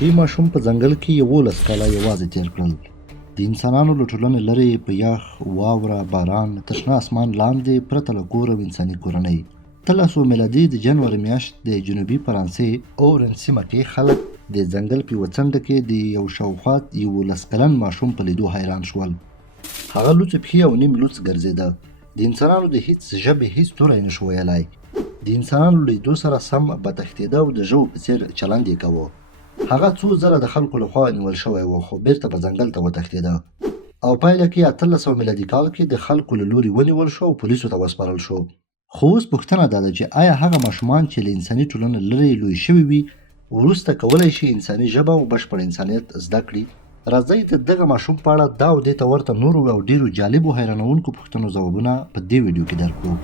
دې ماشوم په ځنګل کې 11 کاله یوازې تیر کړل. د انسانانو له ټولنې لرې په یخ، واوره، باران، تر شنه اسمان لاندې پرته له کور او انساني کورنۍ. 1300 میلادي د جنوري میاشت د جنوبي فرانسې اورن سیمه کې خلک د ځنګل په یوه څنډه کې د یو شاوخوا 11 کلن ماشوم په لیدو حیران شول. هغه لوڅې پښې او نیم لوڅ ګرځېده. د انسانانو د هیڅ ژبې هیڅ توری نشو ویلی. د انسانانو لیدو سره سم بتښتېده او د ژوو په څېر چلند یې کوه. هغه څو ځله د خلکو لخوا نیول شوی و، خو بیرته په ځنګل ته وتښتېده او پایله کې 1800 میلادي کال کې د خلکو له لوري ونیول شو او پولیسو ته وسپارل شو. خو اوس پوښتنه دا ده چې آیا هغه ماشومان چې له انساني ټولنې لرې لوی شوي وي وروسته کولی شي انساني ژبه او بشپړ انسانیت زده کړي؟ راځئ د دغه ماشوم په اړه دا او دې ته ورته نورو او ډېرو جالبو حیرانوونکو پوښتنو ځوابونه په دې ویډیو کې درکړو.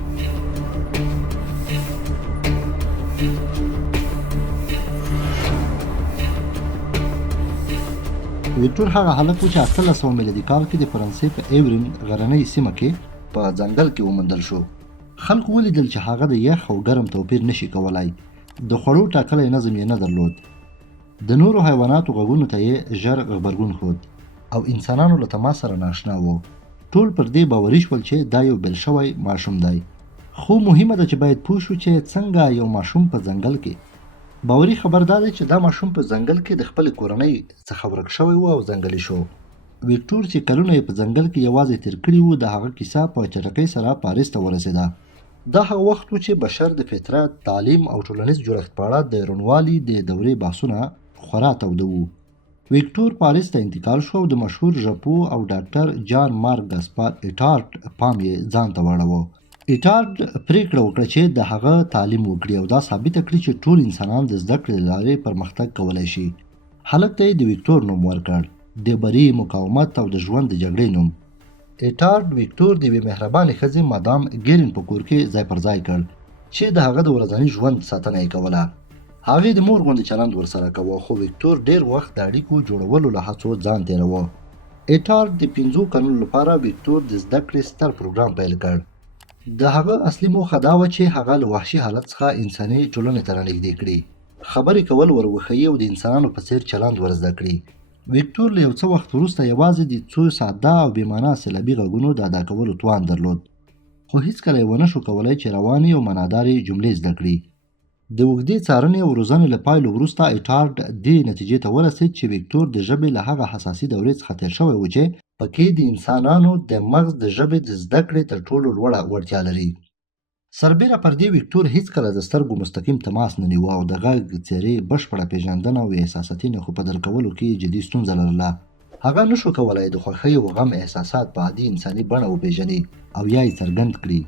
ویکټور هغه هلک و چې 1800 میلادي کال کې د فرانسې په ایورین غرنۍ سیمه کې په ځنګل کې وموندل شو. خلکو ولیدل چې هغه د یخ او ګرم توپیر نشي کولای. د خوړو ټاکلی نظم یې نه درلود. د نورو حیواناتو غږونو ته یې ژر غبرګون ښود او انسانانو له تماس سره ناشنا و. ټول پر دې باوري شول چې دا یو بېل شوی ماشوم دی. خو مهمه ده چې باید پوه شو چې څنګه یو ماشوم په ځنګل کې. باوري خبر دا دی چې دا ماشوم په ځنګل کې د خپلې کورنۍ څخه ورک شوی و او ځنګلي شو. ویکټور چې کلونه یې په ځنګل کې یوازې تیر کړي وو، د هغه کیسه په چټکۍ سره پاریس ته ورسېده. دا هغه وخت و چې بشر د فطرت، تعلیم او ټولنیز جوړښت په اړه د روڼوالي د دورې بحثونه خورا توده وو. ویکټور پاریس ته انتقال شو او د مشهور ژبپوه او ډاکټر جان مارک ګاسپار ایټارډ پام یې ځان ته واړاوه. ایټارډ پریکړه وکړه چې د هغه تعلیم وکړي او دا ثابته کړي چې ټول انسانان د زده کړې له لارې پرمختګ کولی شي. هلک ته یې د ویکټور نوم ورکړ، د بري، مقاومت او د ژوند د جګړې نوم. ایټارډ ویکټور د یوې مهربانې ښځې مادام ګیرین په کور کې ځای پر ځای کړ چې د هغه د ورځني ژوند ساتنه یې کوله. هغې د مور غوندې چلند ورسره کوه، خو ویکټور ډېر وخت د اړیکو جوړولو له هڅو ځان تېروه. ایټارډ د 5 کلونو لپاره ویکټور د زده کړې ستر پروګرام پیل کړ. د هغه اصلي موخه دا وه چې هغه له وحشي حالت څخه انساني ټولنې ته رانږدې کړي، خبرې کول ور وښیي او د انسانانو په څېر چلند ور زده کړي. ویکټور له یو څه وخت وروسته یوازې د څو ساده او بېمعنا سیلابي غږونو د ادا کولو توان درلود، خو هیڅکله یې ونه شو کولی چې روانې او معنادارې جملې زده کړي. د اوږدې څارنې او روزنې له پایلو وروسته ایټارډ دې نتیجې ته ورسېد چې ویکټور د ژبې له هغه حساسي دورې څخه تېر شوی و چې پکې د انسانانو د مغز د ژبې د زده کړې تر ټولو لوړه وړتیا لري. سربیره پر دې ویکټور هیڅکله د سترګو مستقیم تماس نه نیوه او د غږ، څېرې بشپړه پېژندنه او احساساتي نښو په درکولو کې جدي ستونزه لرله. هغه نشو کولی د خوښۍ او غم احساسات په عادي انساني بڼه وپېژني او یا یې څرګند کړي.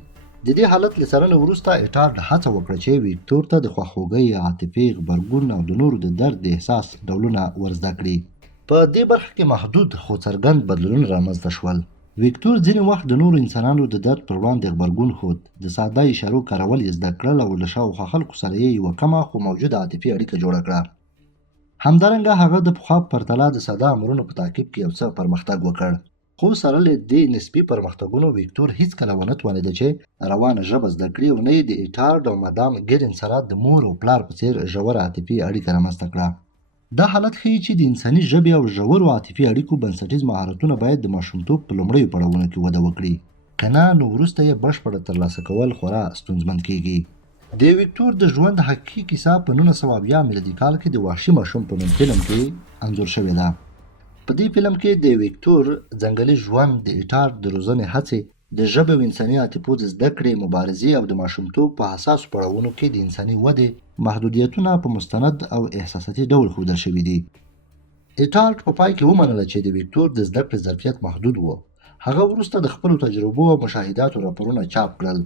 د دې حالت له څارنې وروسته ایټارډ هڅه وکړه چې ویکټور ته د خواخوږۍ، عاطفې، غبرګون او د نورو د درد د احساس ډولونه ور زده کړي. په دې برخه کې محدود خو څرګند بدلونونه رامنځته شول. ویکټور ځینې وخت د نورو انسانانو د درد پر وړاندې غبرګون ښود، د ساده اشارو کارول یې زده کړل او له شاوخوا خلکو سره یې یوه کمه خو موجوده عاطفي اړیکه جوړه کړه. همدارنګه هغه د پخوا په پرتله د ساده امرونو په تعقیب کې یو څه پرمختګ وکړ. خو سره له دې نسبي پرمختګونو ویکټور هیڅکله ونه توانېده چې روانه ژبه زده کړي او نه یې د ایټارډ او مادام ګیرین سره د مور او پلار په څېر ژوره عاطفي اړیکه رامنځته کړه. دا حالت ښیي چې د انساني ژبې او ژورو عاطفي اړیکو بنسټیز مهارتونه باید د ماشومتوب په لومړیو پړاوونو کې وده وکړي، که نه نو وروسته یې بشپړه ترلاسه کول خورا ستونزمن کیږي. د ویکټور د ژوند حقیقي کیسه په 1900 میلادي کال کې د وحشي ماشوم په نوم فلم کې انځور شوې ده. په دې فلم کې د ویکټور ځنګلي ژوند، د ایټارډ د روزنې هڅې، د ژبې او انساني عاطفو د زده کړې مبارزې او د ماشومتوب په حساسو پړاوونو کې د انساني ودې محدودیتونه په مستند او احساساتي ډول ښودل شوي دي. ایټارډ په پای کې ومنله چې د ویکټور د زده کړې ظرفیت محدود و. هغه وروسته د خپلو تجربو او مشاهداتو راپورونه چاپ کړل.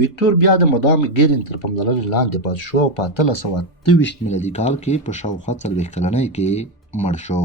ویکټور بیا د مادام ګیرین تر پاملرنې لاندې پاتې شو او په 1828 میلادي کال کې په شاوخوا 40 کلنۍ کې مړ شو.